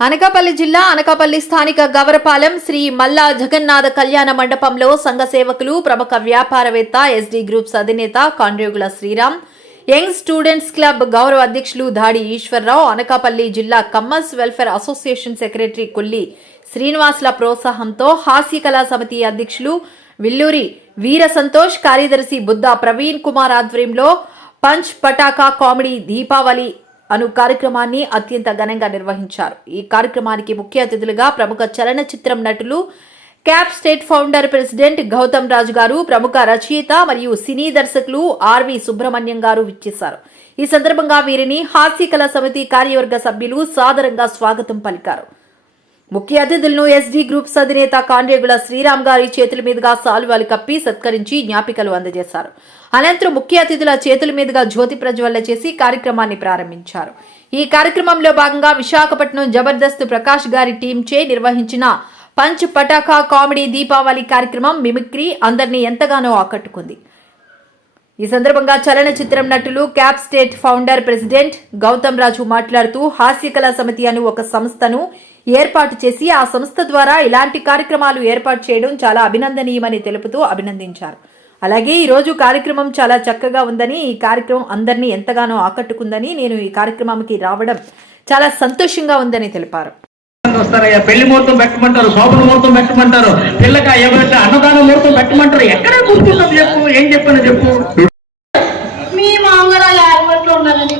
అనకాపల్లి జిల్లా అనకాపల్లి స్థానిక గవరపాలెం శ్రీ మల్లా జగన్నాథ కళ్యాణ మండపంలో సంఘ సేవకులు ప్రముఖ వ్యాపారవేత్త ఎస్డీ గ్రూప్స్ అధినేత Kandregula Sriram young students club గౌరవ అధ్యక్షులు దాడి ఈశ్వరరావు అనకాపల్లి జిల్లా commerce welfare association secretary Kolli శ్రీనివాసుల ప్రోత్సాహంతో హాస్య కళా సమితి అధ్యక్షులు విల్లూరి వీర సంతోష్ కార్యదర్శి బుద్ధ ప్రవీణ్ కుమార్ ఆధ్వర్యంలో పంచ్ పటాకా కామెడీ దీపావళి అను కార్యక్రమాన్ని అత్యంత ఘనంగా నిర్వహించారు. ఈ కార్యక్రమానికి ముఖ్య అతిథులుగా ప్రముఖ చలనచిత్రం నటులు cap state founder president Gautam Raju గారు ప్రముఖ రచయిత మరియు సినీ దర్శకులు ఆర్వి సుబ్రహ్మణ్యం గారు విచ్చేశారు. ఈ సందర్భంగా వీరిని హాస్య కళా సమితి కార్యవర్గ సభ్యులు సాదరంగా స్వాగతం పలికారు. ముఖ్య అతిథులను ఎస్డీ గ్రూప్స్ అధినేత కాండ్రేగుల శ్రీరామ్ గారి చేతుల మీదుగా సాల్వాలు కప్పి సత్కరించి జ్ఞాపికలు అందజేశారు. అనంతరం ముఖ్య అతిథుల చేతుల మీదుగా జ్యోతి ప్రజ్వల్ల చేసి కార్యక్రమాన్ని ప్రారంభించారు. ఈ కార్యక్రమంలో భాగంగా విశాఖపట్నం జబర్దస్త్ ప్రకాష్ గారి టీంచే నిర్వహించిన పంచ్ పటాకా కామెడీ దీపావళి కార్యక్రమం మిమిక్రీ అందరినీ ఎంతగానో ఆకట్టుకుంది. ఈ సందర్భంగా చలనచిత్రం నటులు cap state founder president Gautam Raju మాట్లాడుతూ హాస్య కళా సమితి అని ఒక సంస్థను ఏర్పాటు చేసి ఆ సంస్థ ద్వారా ఇలాంటి కార్యక్రమాలు ఏర్పాటు చేయడం చాలా అభినందనీయమని తెలుపుతూ అభినందించారు. అలాగే ఈ రోజు కార్యక్రమం చాలా చక్కగా ఉందని ఈ కార్యక్రమం అందరినీ ఎంతగానో ఆకట్టుకుందని నేను ఈ కార్యక్రమానికి రావడం చాలా సంతోషంగా ఉందని తెలిపారు. వస్తారయ్యా పెళ్ళి ముహూర్తం పెట్టమంటారు శోభన ముహూర్తం పెట్టమంటారు పిల్లక ఎవరైతే అన్నదాన ముహూర్తం పెట్టమంటారు ఎక్కడే కూర్చున్నది చెప్పు ఏం చెప్పాను చెప్పు. మీ మామగారు ఆ ఎయిర్పోర్ట్లో ఉన్నారని.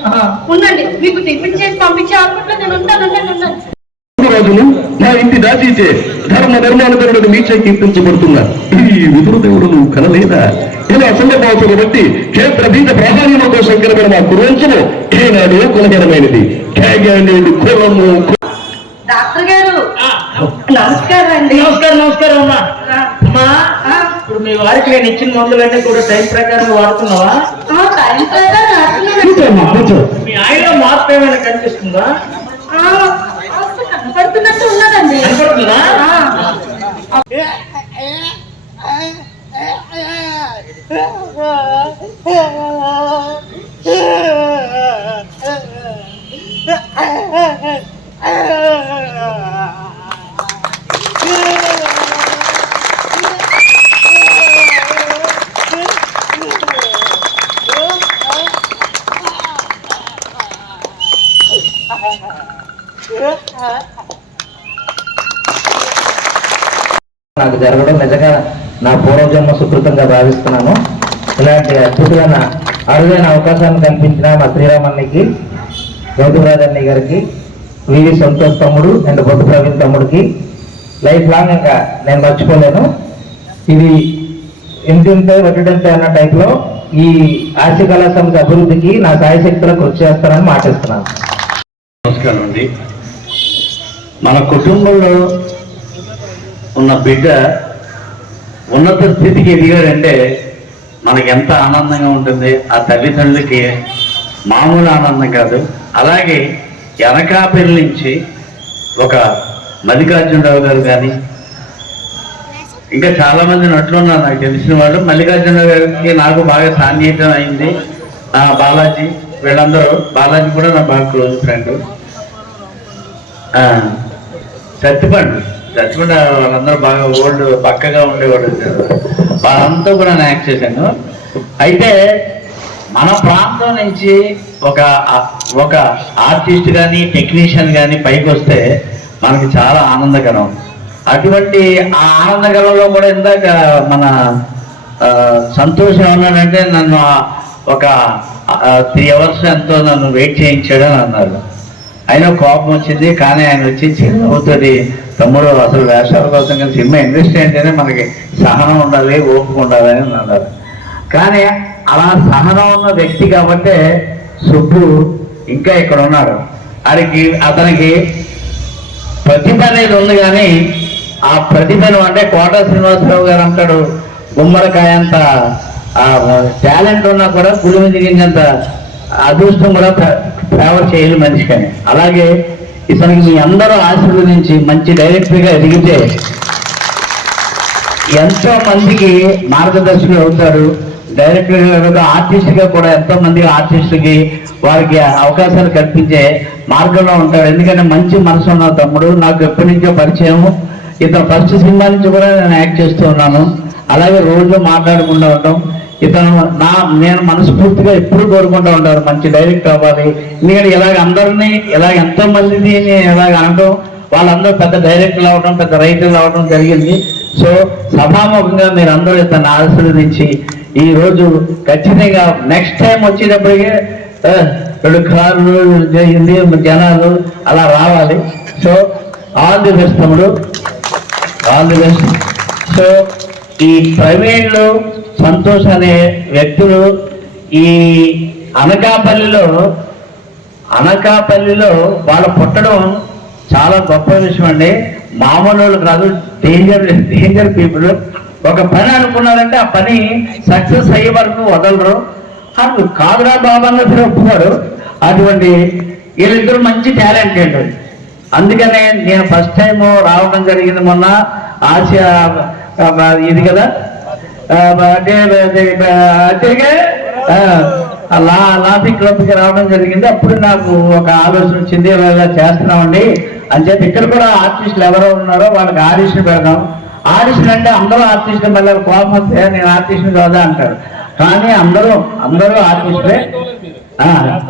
ఉండండి మీకు టిఫిన్ చేసి పంపించే ఎయిర్పోర్ట్లో నేను ఉంటాను ఉండండి. రోజులు నా ఇంటి దాచిచే ధర్మ ధర్మానుధరుడు మీచే కీర్తించబడుతున్నా. ఈ విదురుదేవుడు నువ్వు కనలేదా? ఇలా సందర్భావసరం బట్టి క్షేత్ర బీజ ప్రాధాన్యమతో శంకరమైన మా కురువంశము ఏనాడు కులము డాక్టర్ గారు నమస్కారం అండి. నమస్కారం నమస్కారం అమ్మా. అమ్మా ఇప్పుడు మీ వారికి నేను ఇచ్చిన మందులన్నీ కూడా టైం ప్రకారం వాడుతున్నావా? టైం ప్రకారం మీ ఆయన మార్పు ఏమైనా కనిపిస్తుందా? నాకు జరగడం నిజంగా నా పూర్వజన్మ సుకృతంగా భావిస్తున్నాను. ఇలాంటి అద్భుతమైన అరుదైన అవకాశాన్ని కల్పించిన మా శ్రీరామన్నకి గౌతమరాజ్ అన్నయ్య గారికి వివి సంతోష్ తమ్ముడు అండ్ బొట్టు ప్రవీణ్ తమ్ముడికి. లైఫ్ లాంగ్ ఇంకా నేను మర్చిపోలేను. ఇది ఇంతింతే వడ్డంతే అన్న టైప్లో ఈ ఆస్య కళా సమితి అభివృద్ధికి నా సాయశక్తులు కృషి చేస్తానని మాటిస్తున్నాను. నమస్కారం అండి. మన కుటుంబంలో ఉన్న బిడ్డ ఉన్నత స్థితికి ఎదిగాడంటే మనకి ఎంత ఆనందంగా ఉంటుంది? ఆ తల్లిదండ్రులకి మామూలు ఆనందం కాదు. అలాగే ఎనకాపల్లి నుంచి ఒక మల్లికార్జునరావు గారు కానీ ఇంకా చాలామంది నటులు ఉన్నారు నాకు తెలిసిన వాళ్ళు. మల్లికార్జునరావు గారికి నాకు బాగా సాన్నిహితం అయింది. బాలాజీ వీళ్ళందరూ బాలాజీ కూడా నా బాగా క్లోజ్ ఫ్రెండ్. సత్తిపండు సత్తిపండు వాళ్ళందరూ బాగా ఓల్డ్ పక్కగా ఉండేవాడు వాళ్ళంతా కూడా నేను యాక్ట్ చేశాను. అయితే మన ప్రాంతం నుంచి ఒక ఒక ఆర్టిస్ట్ కానీ టెక్నీషియన్ కానీ పైకి వస్తే మనకి చాలా ఆనందకరం. అటువంటి ఆ ఆనందకరంలో కూడా ఇందాక మన సంతోషం ఏమన్నాడంటే నన్ను ఒక త్రీ అవర్స్ ఎంతో నన్ను వెయిట్ చేయించాడని అన్నారు. అయినా కోపం వచ్చింది కానీ ఆయన వచ్చి చిరునవ్వుతుంది తమ్ముడు అసలు వేషాల కోసం కానీ సినిమా ఇండస్ట్రీ అంటేనే మనకి సహనం ఉండాలి ఓపిక ఉండాలి అని అన్నారు. కానీ అలా సహనం ఉన్న వ్యక్తి కాబట్టి సుబ్బు ఇంకా ఇక్కడ ఉన్నాడు. అడిగి అతనికి ప్రతిభ అనేది ఉంది కానీ ఆ ప్రతిభను అంటే కోట శ్రీనివాసరావు గారు అంటాడు గుమ్మడికాయ అంత టాలెంట్ ఉన్నా కూడా పులిమి దిగినంత అదృష్టం కూడా ఫేవర్ చేయాలి మనిషి కానీ. అలాగే ఇతనికి మీ అందరూ ఆశీర్వదించి మంచి డైరెక్టర్గా ఎదిగితే ఎంతో మందికి మార్గదర్శకులు అవుతారు డైరెక్టర్గా ఆర్టిస్ట్గా కూడా ఎంతో మంది ఆర్టిస్ట్కి వారికి అవకాశాలు కల్పించే మార్గంలో ఉంటాడు ఎందుకంటే మంచి మనసు ఉన్న తమ్ముడు నాకు ఎప్పటి నుంచో పరిచయం. ఇతను ఫస్ట్ సినిమా నుంచి కూడా నేను యాక్ట్ చేస్తూ ఉన్నాను. అలాగే రోజు మాట్లాడుకుంటూ ఉంటాం. ఇతను నా నేను మనస్ఫూర్తిగా ఎప్పుడు కోరుకుంటూ ఉంటాను మంచి డైరెక్ట్ అవ్వాలి. ఎందుకంటే ఇలాగ అందరినీ ఇలాగ ఎంతో మందిని ఇలాగ అనడం వాళ్ళందరూ పెద్ద డైరెక్టర్లు అవ్వడం పెద్ద రైటర్లు అవ్వడం జరిగింది. సో సభాముఖంగా మీరు అందరూ ఇతను ఆశీర్వదించి ఈ రోజు ఖచ్చితంగా నెక్స్ట్ టైం వచ్చేటప్పటికే రెండు కార్లు జరిగింది జనాలు అలా రావాలి. సో ఆల్ ది బెస్ట్ తమ్ముడు. ఆల్ ది బెస్ట్ సో ఈ ప్రవీణ్లు సంతోష్ అనే వ్యక్తులు ఈ అనకాపల్లిలో అనకాపల్లిలో వాళ్ళు పుట్టడం చాలా గొప్ప విషయం అండి. మామూలు వాళ్ళు కాదు డేంజర్ డేంజర్ పీపుల్ ఒక పని అనుకున్నారంటే ఆ పని సక్సెస్ అయ్యే వరకు వదలరు. అది కాదురా బాబాలో ఒప్పుకోరు. అటువంటి వీళ్ళిద్దరు మంచి టాలెంట్ అండి. అందుకనే నేను ఫస్ట్ టైం రావడం జరిగింది మొన్న ఆసియా ఇది కదా అంటే లా లాఫీ క్లబ్కి రావడం జరిగింది. అప్పుడు నాకు ఒక ఆలోచన వచ్చింది ఇలా చేస్తున్నామండి అని చెప్పి ఇక్కడ కూడా ఆర్టిస్టులు ఎవరో ఉన్నారో వాళ్ళకి ఆడిషన్ పెడదాం. ఆడిషన్ అంటే అందరూ ఆర్టిస్టులు మళ్ళీ కోపం వస్తే నేను ఆర్టిస్ట్ కాదా అంటారు. కానీ అందరూ అందరూ ఆర్టిస్టులే. ఆ,